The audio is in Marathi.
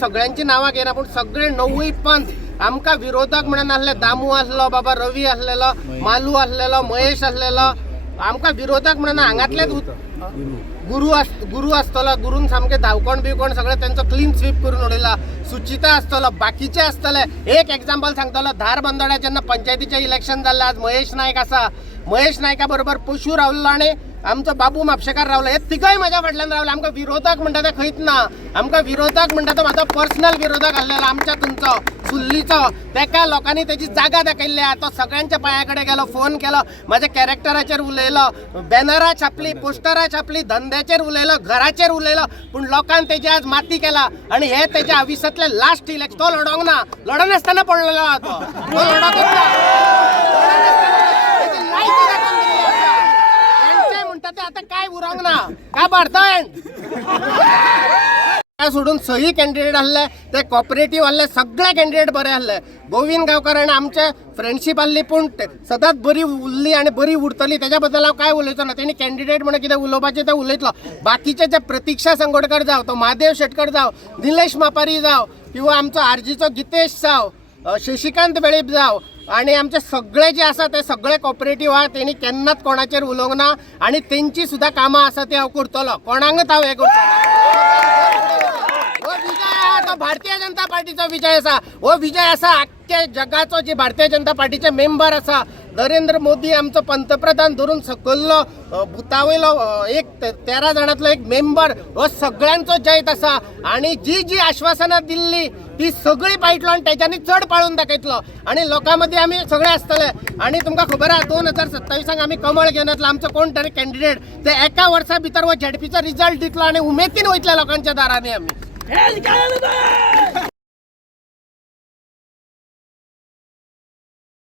सगळ्यांची नावा घेना पण सगळे 9 पंथ आमका विरोधक म्हणून आसले. दामू आसलो, बाबा रवी आसलेलो, मालू आसलेलो, महेश आसलेलो. आमका विरोधक म्हणून हांगातलेच गुरु आसतलो. गुरून सामके धावकोण बिवकोण सगळं त्यांचं क्लीन स्वीप करून उडयला. सुचिता आसतलो, बाकीचे आसतले. एक एक्झाम्पल सांगतलो. धारबांदोड्या जेन्ना पंचायतीचे इलेक्शन जाल्ले, आज महेश नायक आसा. महेश नायका बरोबर पशू रावलो आणि आमचो बाबू म्हापशेकार रावलो. हे तिगय माझ्या फाटल्यान रावले. आमकां विरोधक म्हणटा ते खंयच ना. आमकां विरोधक म्हणटा तो म्हाजो पर्सनल विरोधक आसलेलो आमच्या तुमचो सुल्लीचो. तेका लोकांनी तेजी जागा दाखयल्ली. तो सगळ्यांच्या पांया कडेन गेलो, फोन केलो, म्हाज्या कॅरेक्टराचेर उलयलो, बॅनरां छापली, पोस्टरां छापली, धंद्याचेर उलयलो, घराचेर उलयलो. पूण लोकांनी तेजी आज माती केला. आणि हे तेच्या आयुश्यांतले लास्ट इलेक्शन. तो लढोंक ना. लढनासतना पडलेलो आहा तो. लढोंकच ना. आता काय उरंग ना का भारताय सोडून सही कॅन्डिडेट आसले ते कॉपरेटिव्ह आसले. सगळे कॅन्डिडेट बरे आसले. गोविंद गांवकर आणि आमचे फ्रेंडशीप आसली पण सदांच बरी उरली आणि बरी उरतली. त्याच्या बद्दल हांव काय उलयचो ना. तेणी कॅन्डिडेट म्हणून कितें उलोवपाचें तें उलयतलो. बाकीचे जे प्रतीक्षा संगोडकर जावं, तो महादेव शेटकर जावं, निलेश मापारी जावं, किंवा आमचो आरजीचो गितेश जावं, शशिकांत वेळीप जावं, आणि आमचे सगळे जे आसा ते सगळे कॉपरेटिव्ह आहा. तेणी केन्नाच कोणाचेर उलोवंक ना. आणि तेंची सुद्धा कामां आसा ती हांव करतलो. कोणाकच हांव हे करतलो. हो विजय आहा तो भारतीय जनता पार्टीचो विजय आसा. हो विजय आसा आख्ख्या जगाचो जे भारतीय जनता पार्टीचे मेंबर आसा. नरेंद्र मोदी आमचो पंतप्रधान धरून सकयल्लो भुतावयलो एक 13 जाणांतलो एक मेंबर. हो सगळ्यांचो जैत आसा. आणि जी आश्वासनां दिल्ली ती सगळी पाळटलो आणि त्याच्यानी चड पाळून दाखयतलो. आणि लोकांमध्ये आम्ही सगळे आसतले. आणि तुमकां खबर आहा 2027 आम्ही कमळ घेवन येतलो. आमचो कोण तरी कॅन्डिडेट ते एका वर्सा भितर हो झेडपीचो रिजल्ट दितलो आणि उमेदीन वयतले लोकांच्या दारांनी आमी.